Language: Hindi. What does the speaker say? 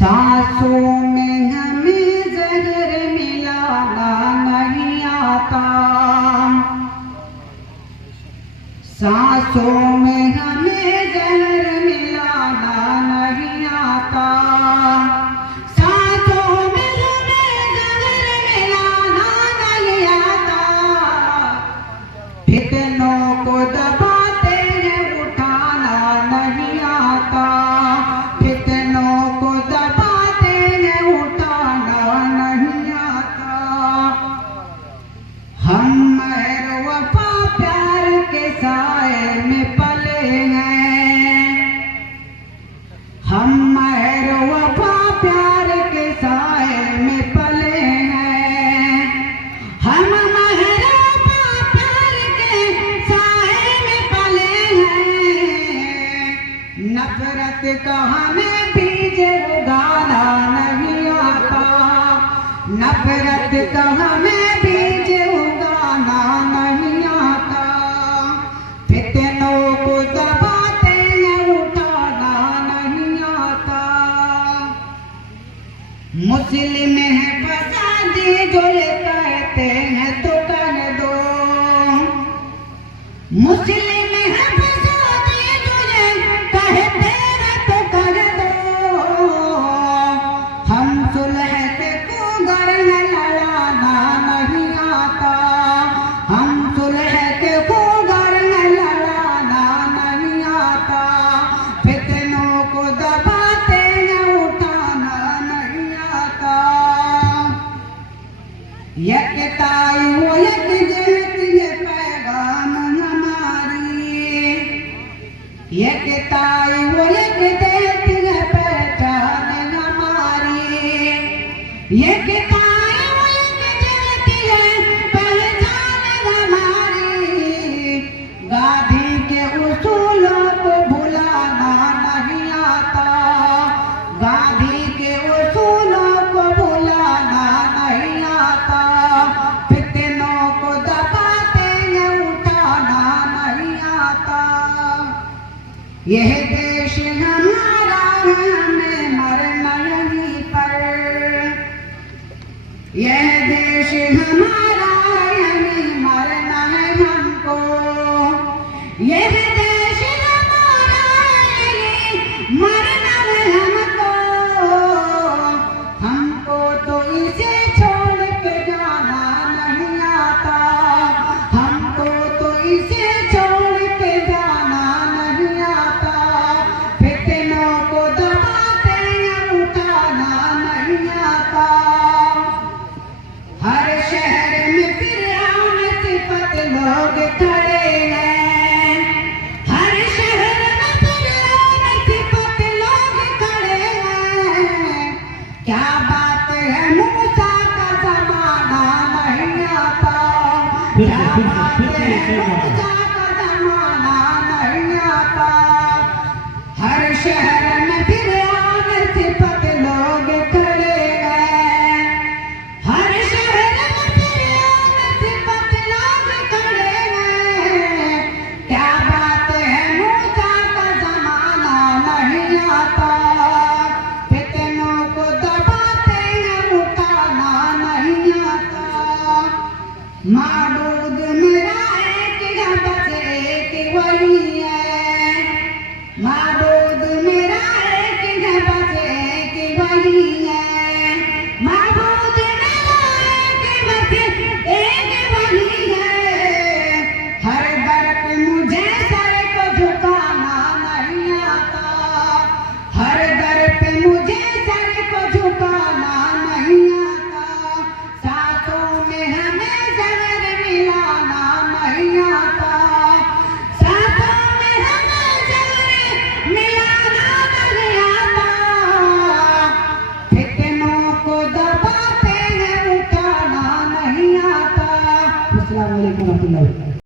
सांसों में हमें जहर मिलाना नहीं आता, सांसों में हमें जहर मिलाना नहीं आता, सांसों में हमें जहर मिलाना नहीं आता, फितनों को दबाते हैं उठाना नहीं आता, फितनों को दबाते हैं उठाना नहीं आता। हम महर वफा प्यार के साए में पले हैं, हम महर वफा प्यार के साए में पले हैं, हम महर वफा प्यार के साए में पले हैं। नफरत का हमें बीज उगाना नहीं आता, नफरत का हमें बीज उगाना नहीं आता, फितनों को दबाते हैं उठाना नहीं आता। मुस्लिम है फसादी जो ये कहते हैं तो कर दो, मुस्लिम है फसादी जो ये कहते हैं तो कर दो। हम सुलह के कुगर में लड़ाना नहीं आता, हम सुलह के कुगर में लड़ाना नहीं आता, फितनों को दबाते हैं उठाना नहीं आता। यकताई वो यकजहत ये पैगाम हमारी, यकताई वो यकजहत ये पहचान हमारी, यकताई वो यकजहत ये पहचान हमारी। गांधी के उसूलों को भुलाना नहीं आता, गांधी के उसूलों को भुलाना नहीं आता, फितनों को दबाते हैं उठाना नहीं आता। यह देश हमारा है हमें मरना यहीं पर, यह देश हमारा है हमें मरना है हमको, यह देश हमारा है यहीं मरना है हमको। हमको तो इसे छोड़ के जाना नहीं आता, हमको तो इसे छोड़ के जाना नहीं आता, फितनों को दबाते हैं उठाना नहीं आता। हर शहर में फिरौन सिफत लोग खड़े हैं, हर शहर में फिरौन सिफत लोग खड़े हैं। क्या बात है मूसा का जमाना नहीं आता, क्या बात है मूसा का जमाना नहीं आता। हर शहर में फिरौन सिफत लोग खड़े हैं, हर शहर में फिरौन सिफत लोग खड़े हैं। क्या बात है मूसा का जमाना नहीं आता, फितनों को दबाते हैं उठाना नहीं आता। माबूद मेरा एक है बस एक वही है, माबूद मेरा एक है बस एक वही